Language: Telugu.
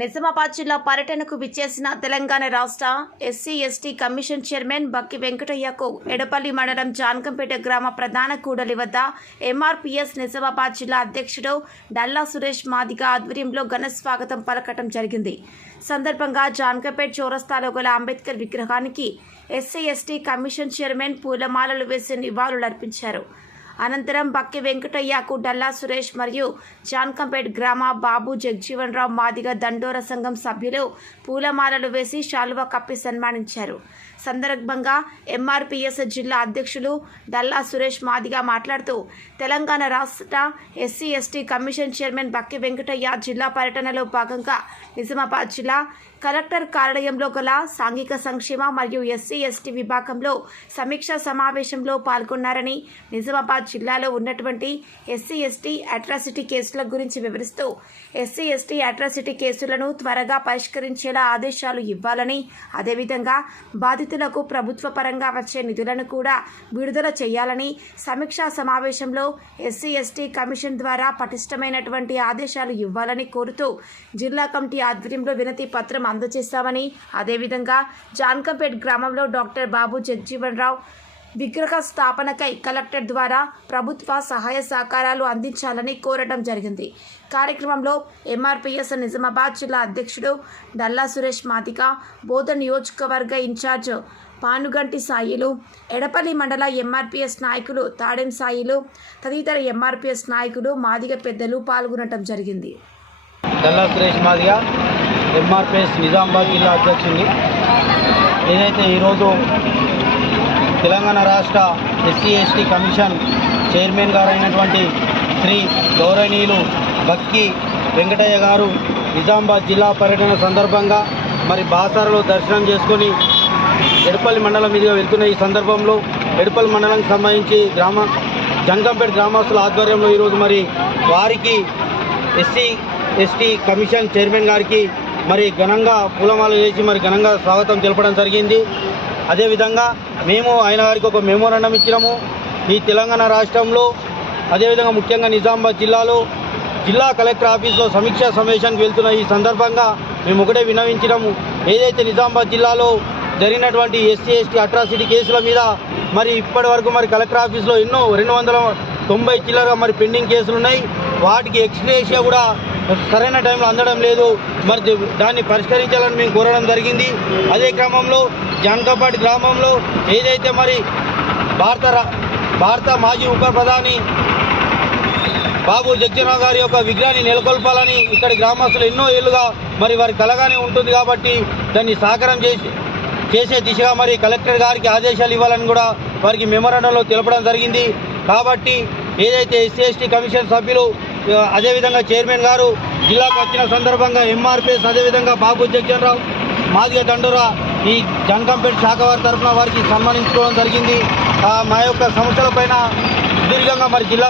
నిజామాబాద్ జిల్లా పర్యటనకు విచ్చేసిన తెలంగాణ రాష్ట్ర SC ST commission chairman Bakki వెంకటయ్యకు Edapalli మండలం జాన్కంపేట గ్రామ ప్రధాన కూడలి వద్ద ఎంఆర్పీఎస్ నిజామాబాద్ జిల్లా అధ్యక్షుడు డల్లా సురేష్ మాదిగ ఆధ్వర్యంలో ఘన స్వాగతం పలకటం జరిగింది. సందర్భంగా జాన్కంపేట చౌరస్తాలో గల అంబేద్కర్ విగ్రహానికి ఎస్సీ ఎస్టీ కమిషన్ చైర్మన్ పూలమాలలు వేసి నివాళులర్పించారు. అనంతరం బక్కి వెంకటయ్యకు డల్లా సురేష్ మరియు జాన్కంపేట్ గ్రామ బాబు జగ్జీవన్ రావు మాదిగ దండోర సంఘం సభ్యులు పూలమాలలు వేసి శాలువా కప్పి సన్మానించారు. సందర్భంగా ఎంఆర్పిఎస్ జిల్లా అధ్యక్షులు డల్లా సురేష్ మాదిగ మాట్లాడుతూ తెలంగాణ రాష్ట్ర SC ST commission chairman Bakki Venkataiah జిల్లా పర్యటనలో భాగంగా నిజామాబాద్ జిల్లా కలెక్టర్ కార్యాలయంలో గల సాంఘిక సంక్షేమ మరియు ఎస్సీ ఎస్టీ విభాగంలో సమీక్షా సమావేశంలో పాల్గొన్నారని నిజామాబాద్ జిల్లాలో ఉన్నటువంటి ఎస్సీ ఎస్టీ అట్రాసిటీ కేసుల గురించి వివరిస్తూ ఎస్సీ ఎస్టీ అట్రాసిటీ కేసులను త్వరగా పరిష్కరించేలా ఆదేశాలు ఇవ్వాలని అదేవిధంగా బాధితులకు ప్రభుత్వ పరంగా వచ్చే నిధులను కూడా విడుదల చేయాలని సమీక్షా సమావేశంలో ఎస్సీ ఎస్టీ కమిషన్ ద్వారా పటిష్టమైనటువంటి ఆదేశాలు ఇవ్వాలని కోరుతూ జిల్లా కమిటీ ఆధ్వర్యంలో వినతి పత్రం అందజేశామని అదేవిధంగా జాన్కంపేట్ గ్రామంలో డాక్టర్ బాబు జగ్జీవన్ రావు విగ్రహ స్థాపనకై కలెక్టర్ ద్వారా ప్రభుత్వ సహాయ సహకారాలు అందించాలని కోరడం జరిగింది. కార్యక్రమంలో ఎంఆర్పిఎస్ నిజామాబాద్ జిల్లా అధ్యక్షుడు డల్లా సురేష్ మాదిక బోధ నియోజకవర్గ ఇన్ఛార్జ్ పానుగంటి సాయిలు ఎడపల్లి మండల ఎంఆర్పిఎస్ నాయకులు తాడెం సాయిలు తదితర ఎంఆర్పిఎస్ నాయకులు మాదిగ పెద్దలు పాల్గొనడం జరిగింది. డల్లా సురేష్ మాదిగా ఎంఆర్పిఎస్ నిజామాబాద్ జిల్లా అధ్యక్షుడిని ఏదైతే ఈరోజు తెలంగాణ రాష్ట్ర ఎస్సీ ఎస్టీ కమిషన్ చైర్మన్ గారు అయినటువంటి శ్రీ గౌరవనీయులు బక్కి వెంకటయ్య గారు నిజామాబాద్ జిల్లా పర్యటన సందర్భంగా మరి బాసారలో దర్శనం చేసుకొని ఎడపల్లి మండలం మీదుగా వెళ్తున్న ఈ సందర్భంలో ఎడపల్లి మండలానికి సంబంధించి గ్రామ జంగంపేట గ్రామస్తుల ఆధ్వర్యంలో ఈరోజు మరి వారికి ఎస్సీ ఎస్టీ కమిషన్ చైర్మన్ గారికి మరి ఘనంగా పూలమాల వేసి మరి ఘనంగా స్వాగతం తెలపడం జరిగింది. అదేవిధంగా మేము ఆయన గారికి ఒక మెమోరాండం ఇచ్చినాము. ఈ తెలంగాణ రాష్ట్రంలో అదేవిధంగా ముఖ్యంగా నిజామాబాద్ జిల్లాలో జిల్లా కలెక్టర్ ఆఫీస్లో సమీక్షా సమావేశానికి వెళ్తున్న ఈ సందర్భంగా మేము ఒకటే వినవించినాము ఏదైతే నిజామాబాద్ జిల్లాలో జరిగినటువంటి ఎస్సీ ఎస్టీ అట్రాసిటీ కేసుల మీద మరి ఇప్పటి వరకు మరి కలెక్టర్ ఆఫీస్లో ఎన్నో రెండు వందల తొంభై చిల్లర మరి పెండింగ్ కేసులు ఉన్నాయి. వాటికి ఎక్స్గ్రేషియా కూడా సరైన టైంలో అందడం లేదు. మరి దాన్ని పరిష్కరించాలని మేము కోరడం జరిగింది. అదే క్రమంలో జానకాపాటి గ్రామంలో ఏదైతే మరి భారత భారత మాజీ ఉప ప్రధాని బాబు జగ్జీరావు గారి యొక్క విగ్రహాన్ని నెలకొల్పాలని ఇక్కడి గ్రామస్తులు ఎన్నో ఏళ్ళుగా మరి వారి కలగానే ఉంటుంది కాబట్టి దాన్ని సాకారం చేసి చేసే దిశగా మరి కలెక్టర్ గారికి ఆదేశాలు ఇవ్వాలని కూడా వారికి మెమోరాండంలో తెలపడం జరిగింది. కాబట్టి ఏదైతే ఎస్సీ ఎస్టీ కమిషన్ సభ్యులు అదేవిధంగా చైర్మన్ గారు జిల్లాకు వచ్చిన సందర్భంగా ఎంఆర్పిఎస్ అదేవిధంగా బాబు జగ్జన్ మాదిగ దండోరా ఈ జనకంపేట శాఖ వారి తరఫున వారికి సన్మానించుకోవడం జరిగింది. ఆ, మా యొక్క సమస్యలపైన సుదీర్ఘంగా మరి జిల్లా